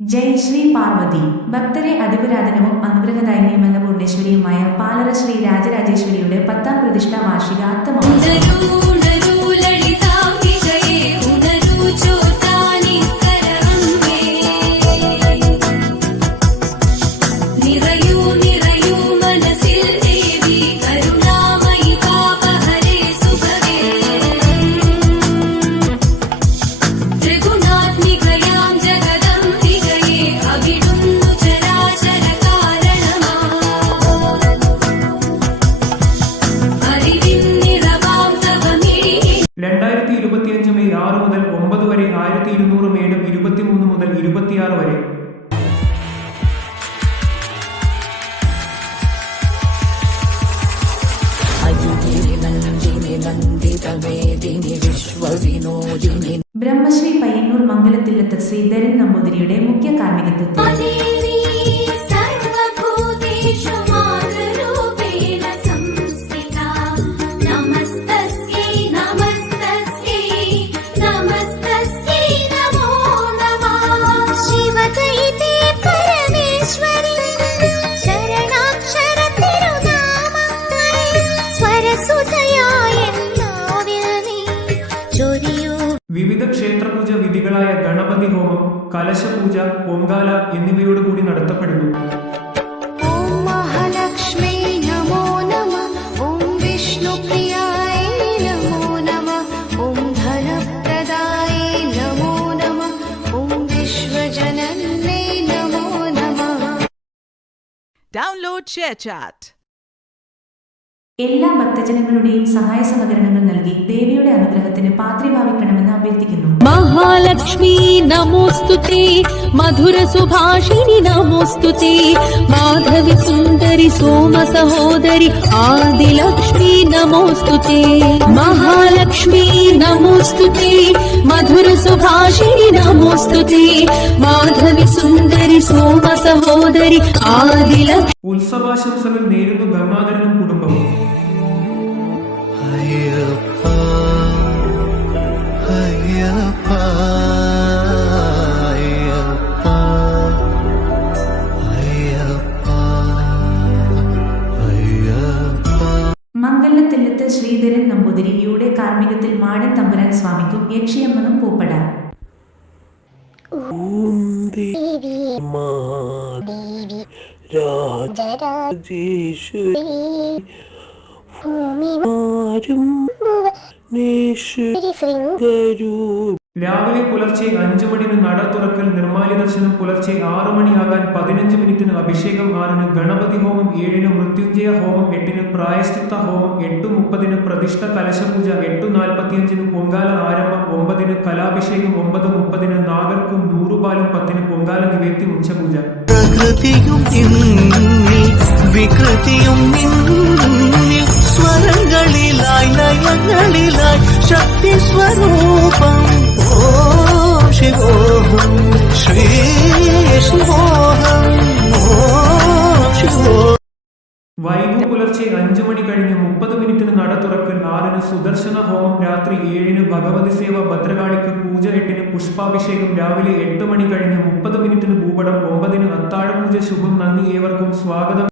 ജയ് ശ്രീ പാർവതി. ഭക്തരെ അതിപുരാതനവും അനുഗ്രഹദായിനിയും എന്ന പൂർണേശ്വരിയുമായ പാലറ ശ്രീ രാജരാജേശ്വരിയുടെ പത്താം പ്രതിഷ്ഠാ വാർഷിക ആറ് മുതൽ ഒമ്പത് വരെ ആയിരത്തി ഇരുന്നൂറ് മേഡം ഇരുപത്തിമൂന്ന് മുതൽ ഇരുപത്തിയാറ് വരെ. ബ്രഹ്മശ്രീ പയ്യന്നൂർ മംഗലത്തില്ലത്ത് ശ്രീധരൻ നമ്പൂതിരിയുടെ മുഖ്യ കാർമ്മികത്വത്തിൽ. വിവിധ ക്ഷേത്രപൂജ വിധികളായ ഗണപതി ഹോമം കലശപൂജ പൊങ്കാല എന്നിവയോടുകൂടി നടത്തപ്പെടുന്നു. ഡൗൺലോഡ് എല്ലാ ഭക്തജനങ്ങളുടെയും സഹായ സഹകരണങ്ങൾ നൽകി ദേവിയുടെ അനുഗ്രഹത്തിന് പാത്രിഭാവി లక్ష్మీ నమోస్తు మధుర సుభాషిణి నమోస్తు మాధవి సుందరి సోమ సహోదరి ఆది లక్ష్మీ నమోస్తు మహాలక్ష్మీ నమోస్తు మధుర సుభాషిణి నమోస్తు మాధవి സുന്ദരി സോമ സഹോദരി ആദില ഉത്സവാശംസകൾ നേരുന്നു ഗംഗാധരനും കുടുംബം മംഗലത്തില്ലത്ത് ശ്രീധരൻ നമ്പൂതിരിയുടെ കാർമ്മികത്തിൽ മാടൻ തമ്പുരാൻ സ്വാമിക്കും യക്ഷിയമ്മനും പൂപ്പട. രാജേശ്വരി ഭൂമിമാരും നേശ്വരൂ രാവിലെ പുലർച്ചെ അഞ്ചു മണിന് നട തുറക്കൽ നിർമ്മാല്യ ദർശനം പുലർച്ചെ ആറു മണിയാകാൻ പതിനഞ്ച് മിനിറ്റിന് അഭിഷേകം ആറിന് ഗണപതി ഹോമം ഏഴിന് മൃത്യുഞ്ജയ ഹോമം എട്ടിന് പ്രായശ്ചിത്ത ഹോമം എട്ട് മുപ്പതിന് പ്രതിഷ്ഠ കലശപൂജ എട്ട് നാൽപ്പത്തിയഞ്ചിന് പൊങ്കാല ആരംഭം ഒമ്പതിന് കലാഭിഷേകം ഒമ്പത് മുപ്പതിന് നാഗർക്കും നൂറുപാലും പത്തിന് പൊങ്കാല നിവേദ്യം ഉച്ചപൂജ. വികൃതിയും വൈകു പുലർച്ചെ അഞ്ചു മണി കഴിഞ്ഞ് മുപ്പത് മിനിറ്റിന് നട തുറക്കൽ ആറിന് സുദർശന ഹോമം രാത്രി ഏഴിന് ഭഗവതി സേവ ഭദ്രകാളിക്ക് പൂജ എട്ടിന് പുഷ്പാഭിഷേകം രാവിലെ എട്ട് മണി കഴിഞ്ഞ് മുപ്പത് മിനിറ്റിന് ഭൂപടം ഒമ്പതിന് അത്താഴപൂജ ശുഭം നന്ദി ഏവർക്കും സ്വാഗതം.